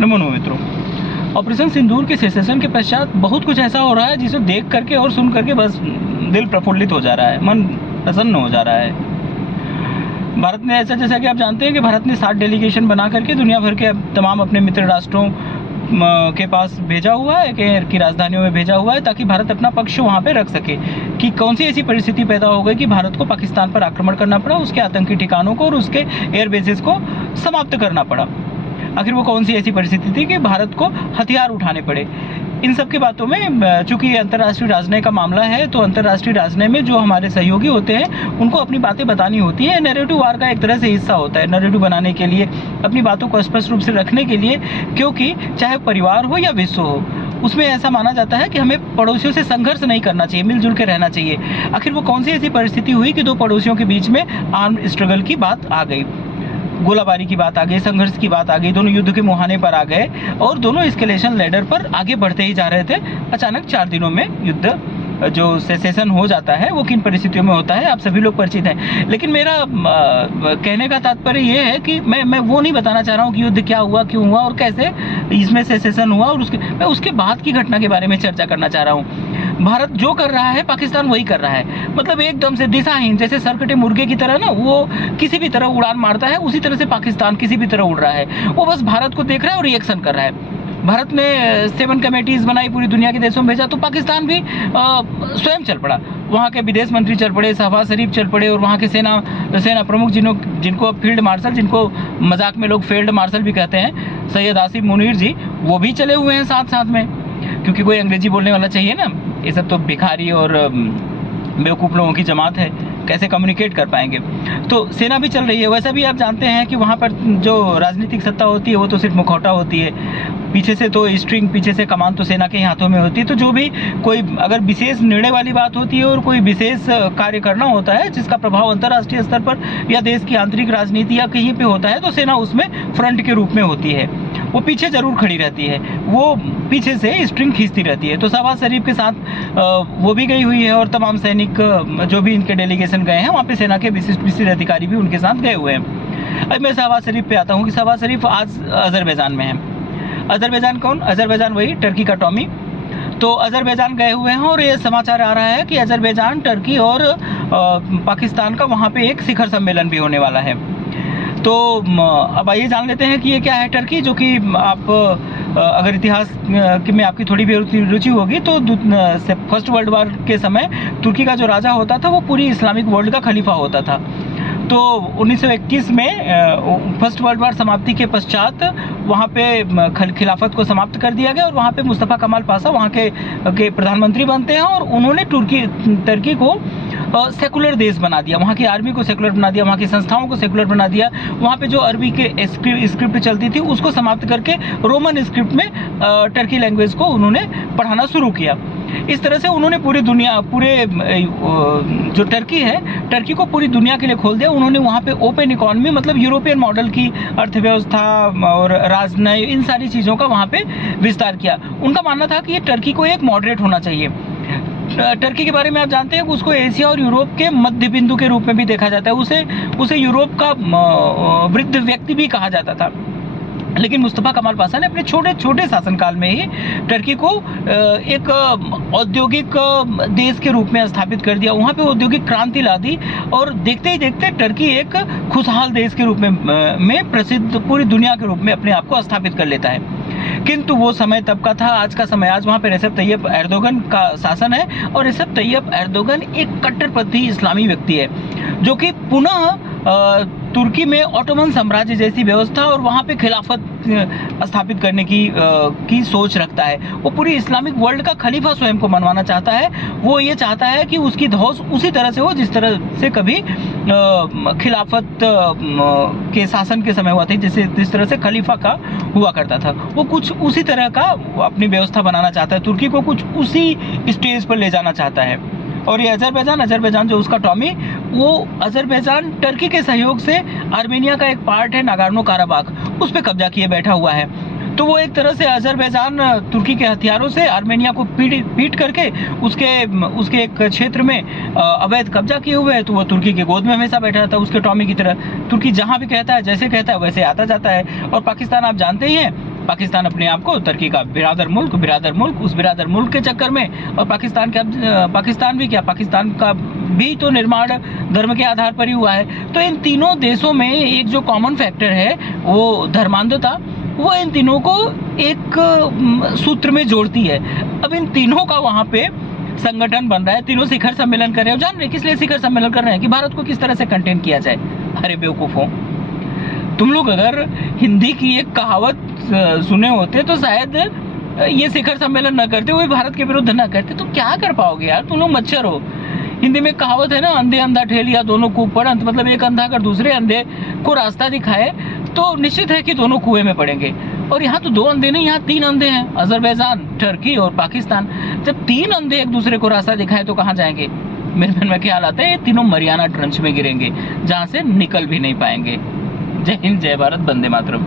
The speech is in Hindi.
नमो मित्रों, ऑपरेशन सिंदूर के सेसेशन के पश्चात बहुत कुछ ऐसा हो रहा है जिसे देख करके और सुन करके बस दिल प्रफुल्लित हो जा रहा है, मन प्रसन्न हो जा रहा है। भारत ने ऐसा, जैसा कि आप जानते हैं कि भारत ने 7 डेलीगेशन बना करके दुनिया भर के तमाम अपने मित्र राष्ट्रों के पास भेजा हुआ है, की राजधानियों में भेजा हुआ है, ताकि भारत अपना पक्ष वहाँ पे रख सके कि कौन सी ऐसी परिस्थिति पैदा हो गई कि भारत को पाकिस्तान पर आक्रमण करना पड़ा, उसके आतंकी ठिकानों को और उसके एयर बेसेस को समाप्त करना पड़ा। आखिर वो कौन सी ऐसी परिस्थिति थी कि भारत को हथियार उठाने पड़े। इन सब की बातों में, चूंकि अंतर्राष्ट्रीय राजनय का मामला है, तो अंतर्राष्ट्रीय राजनय में जो हमारे सहयोगी होते हैं उनको अपनी बातें बतानी होती है। नैरेटिव वार का एक तरह से हिस्सा होता है, नैरेटिव बनाने के लिए, अपनी बातों को स्पष्ट रूप से रखने के लिए, क्योंकि चाहे परिवार हो या विश्व हो, उसमें ऐसा माना जाता है कि हमें पड़ोसियों से संघर्ष नहीं करना चाहिए, मिलजुल के रहना चाहिए। आखिर वो कौन सी ऐसी परिस्थिति हुई कि दो पड़ोसियों के बीच में आर्म्ड स्ट्रगल की बात आ गई, गोलाबारी की बात आ गई, संघर्ष की बात आ गई, दोनों युद्ध के मुहाने पर आ गए और दोनों एस्केलेशन लैडर पर आगे बढ़ते ही जा रहे थे। अचानक 4 दिनों में युद्ध जो सेसेशन हो जाता है वो किन परिस्थितियों में होता है आप सभी लोग परिचित हैं। लेकिन मेरा कहने का तात्पर्य ये है कि मैं वो नहीं बताना चाह रहा हूँ कि युद्ध क्या हुआ, क्यों हुआ और कैसे इसमें सेसेशन हुआ, और मैं उसके बाद की घटना के बारे में चर्चा करना चाह रहा हूँ। भारत जो कर रहा है पाकिस्तान वही कर रहा है, मतलब एकदम से दिशाहीन, जैसे सरकटे मुर्गे की तरह ना, वो किसी भी तरह उड़ान मारता है, उसी तरह से पाकिस्तान किसी भी तरह उड़ रहा है। वो बस भारत को देख रहा है और रिएक्शन कर रहा है। भारत ने 7 कमेटीज बनाई, पूरी दुनिया के देशों में भेजा, तो पाकिस्तान भी स्वयं चल पड़ा। वहाँ के विदेश मंत्री चल पड़े, शहबाज शरीफ चल पड़े, और वहाँ के सेना प्रमुख जिनको फील्ड मार्शल, जिनको मजाक में लोग फील्ड मार्शल भी कहते हैं, सैयद आसिफ मुनीर जी, वो भी चले हुए हैं साथ साथ में, क्योंकि कोई अंग्रेजी बोलने वाला चाहिए ना। ये सब तो भिखारी और बेवकूफ़ लोगों की जमात है, कैसे कम्युनिकेट कर पाएंगे। तो सेना भी चल रही है। वैसा भी आप जानते हैं कि वहाँ पर जो राजनीतिक सत्ता होती है वो तो सिर्फ मुखौटा होती है, पीछे से तो स्ट्रिंग, पीछे से कमान तो सेना के ही हाथों में होती है। तो जो भी कोई अगर विशेष निर्णय वाली बात होती है और कोई विशेष कार्य करना होता है जिसका प्रभाव अंतर्राष्ट्रीय स्तर पर या देश की आंतरिक राजनीति या कहीं पे होता है, तो सेना उसमें फ्रंट के रूप में होती है, वो पीछे जरूर खड़ी रहती है, वो पीछे से स्ट्रिंग खींचती रहती है। तो शहबाज शरीफ के साथ वो भी गई हुई है और तमाम सैनिक जो भी इनके डेलीगेशन गए हैं, वहाँ पे सेना के विशिष्ट अधिकारी भी उनके साथ गए हुए हैं। अब मैं शहबाज शरीफ पे आता हूँ कि शहबाज शरीफ आज अजरबैजान में है। अजरबैजान कौन? अजरबैजान वही टर्की का टॉमी। तो अजरबैजान गए हुए हैं और ये समाचार आ रहा है कि अजरबैजान, टर्की और पाकिस्तान का वहाँ पे एक शिखर सम्मेलन भी होने वाला है। तो अब आइए जान लेते हैं कि ये क्या है टर्की, जो कि आप अगर इतिहास में आपकी थोड़ी भी रुचि होगी तो फर्स्ट वर्ल्ड वॉर के समय तुर्की का जो राजा होता था वो पूरी इस्लामिक वर्ल्ड का खलीफा होता था। तो 1921 में फर्स्ट वर्ल्ड वॉर समाप्ति के पश्चात वहाँ पे खिलाफत को समाप्त कर दिया गया और वहाँ पे मुस्तफ़ा कमाल पाशा वहाँ के प्रधानमंत्री बनते हैं और उन्होंने टर्की को सेकुलर देश बना दिया, वहाँ की आर्मी को सेकुलर बना दिया, वहाँ की संस्थाओं को सेकुलर बना दिया। वहाँ पे जो अरबी के स्क्रिप्ट चलती थी उसको समाप्त करके रोमन स्क्रिप्ट में टर्की लैंग्वेज को उन्होंने पढ़ाना शुरू किया। इस तरह से उन्होंने पूरी जो टर्की है, टर्की को पूरी दुनिया के लिए खोल दिया। उन्होंने वहाँ पे ओपन इकोनॉमी, मतलब यूरोपियन मॉडल की अर्थव्यवस्था और राजनय, इन सारी चीज़ों का वहाँ पे विस्तार किया। उनका मानना था कि ये टर्की को एक मॉडरेट होना चाहिए। टर्की के बारे में आप जानते हैं कि उसको एशिया और यूरोप के मध्य बिंदु के रूप में भी देखा जाता है, उसे यूरोप का वृद्ध व्यक्ति भी कहा जाता था। लेकिन मुस्तफ़ा कमाल पाशा ने अपने छोटे शासनकाल में ही टर्की को एक औद्योगिक देश के रूप में स्थापित कर दिया, वहाँ पे औद्योगिक क्रांति ला दी और देखते ही देखते टर्की एक खुशहाल देश के रूप में प्रसिद्ध, पूरी दुनिया के रूप में अपने आप को स्थापित कर लेता है। किंतु वो समय तब का था, आज का समय, आज वहाँ पे रेसेप तैयब एर्दोगन का शासन है और रेसेप तैयब एर्दोगन एक कट्टरपंथी इस्लामी व्यक्ति है, जो कि पुनः तुर्की में ऑटोमन साम्राज्य जैसी व्यवस्था और वहाँ पे खिलाफत स्थापित करने की सोच रखता है। वो पूरी इस्लामिक वर्ल्ड का खलीफा स्वयं को मनवाना चाहता है। वो ये चाहता है कि उसकी धौस उसी तरह से हो जिस तरह से कभी खिलाफत के शासन के समय हुआ था, जिस तरह से खलीफा का हुआ करता था। वो कुछ उसी तरह का अपनी व्यवस्था बनाना चाहता है, तुर्की को कुछ उसी स्टेज पर ले जाना चाहता है। और ये अजरबैजान जो उसका टॉमी, वो अजरबैजान टर्की के सहयोग से आर्मेनिया का एक पार्ट है, नागोर्नो काराबाख, उस पर कब्जा किए बैठा हुआ है। तो वो एक तरह से अजरबैजान तुर्की के हथियारों से आर्मेनिया को पीट करके उसके एक क्षेत्र में अवैध कब्जा किए हुए है। तो वो तुर्की के गोद में हमेशा बैठा रहता है, उसके टॉमी की तरह। तुर्की जहाँ भी कहता है, जैसे कहता है वैसे आता जाता है। और पाकिस्तान आप जानते ही हैं पाकिस्तान अपने आप को तुर्की का बिरादर मुल्क, उस बिरादर मुल्क के चक्कर में, और पाकिस्तान भी क्या, पाकिस्तान का भी तो निर्माण धर्म के आधार पर ही हुआ है। तो इन तीनों देशों में एक जो कॉमन फैक्टर है वो धर्मांधता, वो इन तीनों को एक सूत्र में जोड़ती है। अब इन तीनों का वहाँ पे संगठन बन रहा है, तीनों शिखर सम्मेलन कर रहे हैं। जान रहे किस लिए शिखर सम्मेलन कर रहे हैं? कि भारत को किस तरह से कंटेन किया जाए। अरे बेवकूफ़ों, तुम लोग अगर हिंदी की एक कहावत सुने होते तो शायद ये शिखर सम्मेलन न करते, वो भारत के विरुद्ध न करते, तो क्या कर पाओगे यार, तुम लोग मच्छर हो। हिंदी में कहावत है ना, अंधे अंधा ठेलिया दोनों कूप पड़ंत, मतलब एक अंधा अगर दूसरे अंधे को रास्ता दिखाए तो निश्चित है कि दोनों कुएं में पड़ेंगे। और यहाँ तो 2 अंधे नहीं, यहाँ 3 अंधे हैं, अजरबैजान, टर्की और पाकिस्तान। जब 3 अंधे एक दूसरे को रास्ता दिखाए तो कहाँ जाएंगे? मेरे मन में ख्याल आता है ये तीनों मरियाना ट्रंच में गिरेंगे, जहाँ से निकल भी नहीं पाएंगे। जय हिंद, जय भारत, वंदे मातरम।